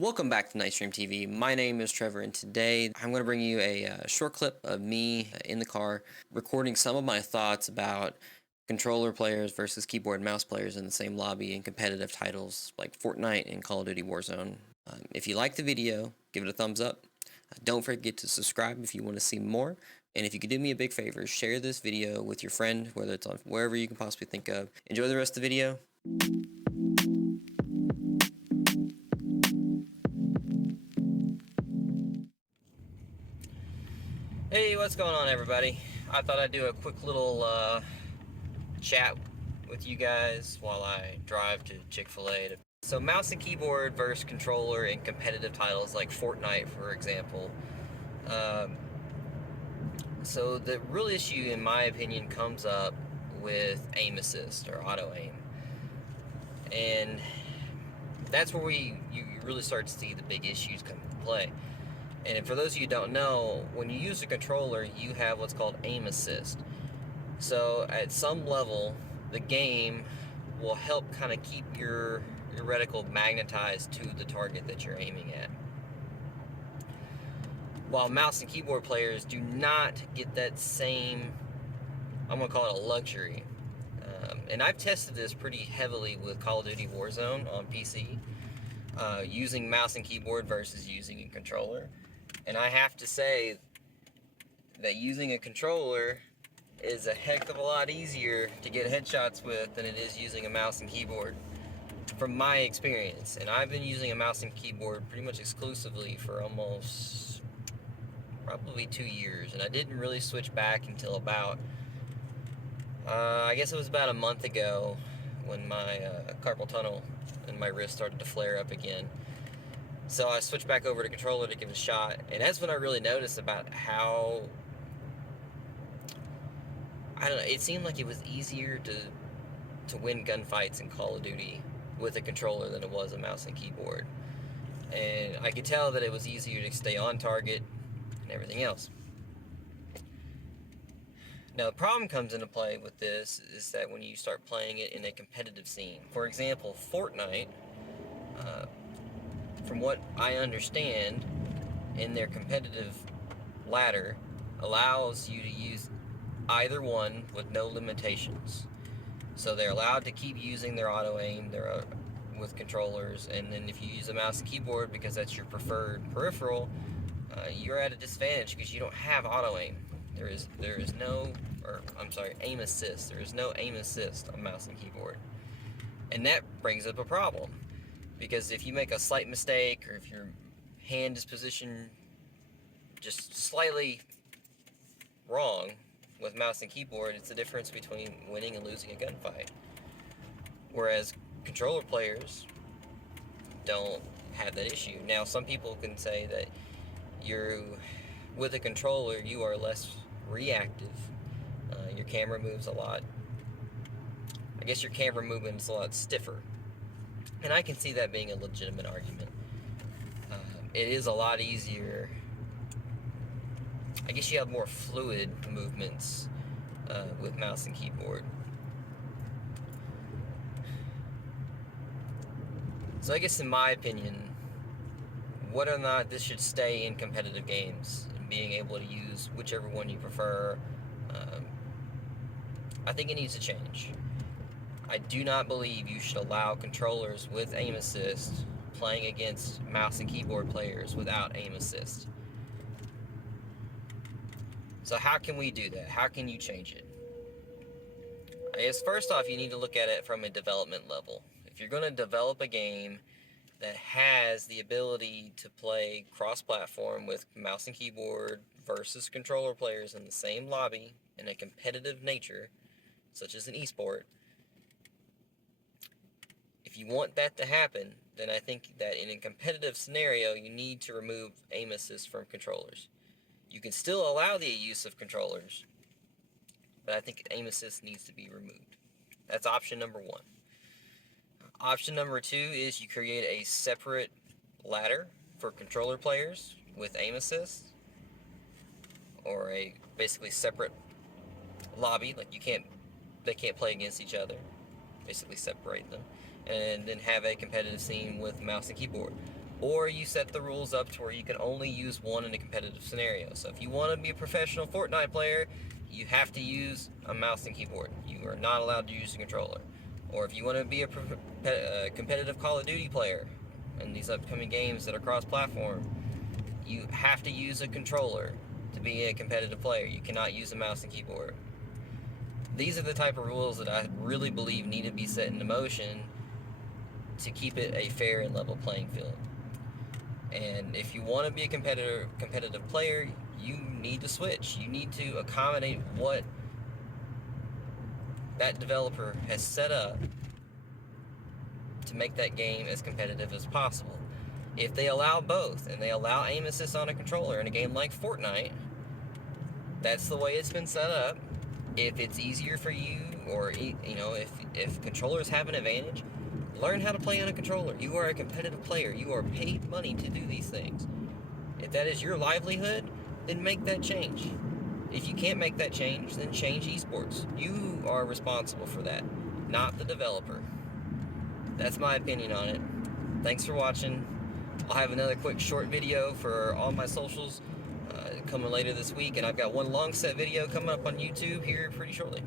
Welcome back to Nightstream TV. My name is Trevor, and today I'm going to bring you a short clip of me in the car recording some of my thoughts about controller players versus keyboard and mouse players in the same lobby in competitive titles like Fortnite and Call of Duty Warzone. If you like the video, give it a thumbs up. Don't forget to subscribe if you want to see more. And if you could do me a big favor, share this video with your friend, whether it's on wherever you can possibly think of. Enjoy the rest of the video. Hey, what's going on, everybody? I thought I'd do a quick little chat with you guys while I drive to Chick-fil-A. So mouse and keyboard versus controller in competitive titles like Fortnite, for example. So the real issue, in my opinion, comes up with aim assist or auto aim. And that's where you really start to see the big issues come into play. And for those of you who don't know, when you use a controller, you have what's called aim assist. So at some level, the game will help kind of keep your reticle magnetized to the target that you're aiming at. While mouse and keyboard players do not get that same, I'm going to call it a luxury. And I've tested this pretty heavily with Call of Duty Warzone on PC, using mouse and keyboard versus using a controller. And I have to say that using a controller is a heck of a lot easier to get headshots with than it is using a mouse and keyboard, from my experience. And I've been using a mouse and keyboard pretty much exclusively for almost probably 2 years, and I didn't really switch back until about I guess it was about a month ago when my carpal tunnel in my wrist started to flare up again. So I switched back over to controller to give it a shot, and that's when I really noticed about how, I don't know, it seemed like it was easier to win gunfights in Call of Duty with a controller than it was a mouse and keyboard. And I could tell that it was easier to stay on target and everything else. Now the problem comes into play with this is that when you start playing it in a competitive scene. For example, Fortnite, from what I understand, in their competitive ladder, allows you to use either one with no limitations. So they're allowed to keep using their auto aim with controllers, and then if you use a mouse and keyboard because that's your preferred peripheral, you're at a disadvantage because you don't have auto aim. There is no, or I'm sorry, aim assist. There is no aim assist on mouse and keyboard, and that brings up a problem. Because if you make a slight mistake, or if your hand is positioned just slightly wrong with mouse and keyboard, it's the difference between winning and losing a gunfight. Whereas controller players don't have that issue. Now, some people can say that with a controller, you are less reactive. Your camera moves a lot. I guess your camera movement is a lot stiffer. And I can see that being a legitimate argument. It is a lot easier. I guess you have more fluid movements with mouse and keyboard. So I guess in my opinion, whether or not this should stay in competitive games and being able to use whichever one you prefer, I think it needs to change. I do not believe you should allow controllers with aim assist playing against mouse and keyboard players without aim assist. So how can we do that? How can you change it? I guess first off, you need to look at it from a development level. If you're going to develop a game that has the ability to play cross-platform with mouse and keyboard versus controller players in the same lobby in a competitive nature, such as an esport, if you want that to happen, then I think that in a competitive scenario, you need to remove aim assist from controllers. You can still allow the use of controllers, but I think aim assist needs to be removed. That's option number one. Option number two is you create a separate ladder for controller players with aim assist, or a basically separate lobby, like they can't play against each other. Basically separate them, and then have a competitive scene with mouse and keyboard. or you set the rules up to where you can only use one in a competitive scenario. So if you want to be a professional Fortnite player, you have to use a mouse and keyboard. You are not allowed to use a controller. Or if you want to be a competitive Call of Duty player in these upcoming games that are cross-platform, you have to use a controller to be a competitive player. You cannot use a mouse and keyboard. These are the type of rules that I really believe need to be set into motion to keep it a fair and level playing field. And if you want to be a competitive player, you need to switch. You need to accommodate what that developer has set up to make that game as competitive as possible. If they allow both, and they allow aim assist on a controller in a game like Fortnite, that's the way it's been set up. If it's easier for you, or if controllers have an advantage, learn how to play on a controller. You are a competitive player. You are paid money to do these things. If that is your livelihood, then make that change. If you can't make that change, then change esports. You are responsible for that, not the developer. That's my opinion on it. Thanks for watching. I'll have another quick short video for all my socials coming later this week, and I've got one long set video coming up on YouTube here pretty shortly.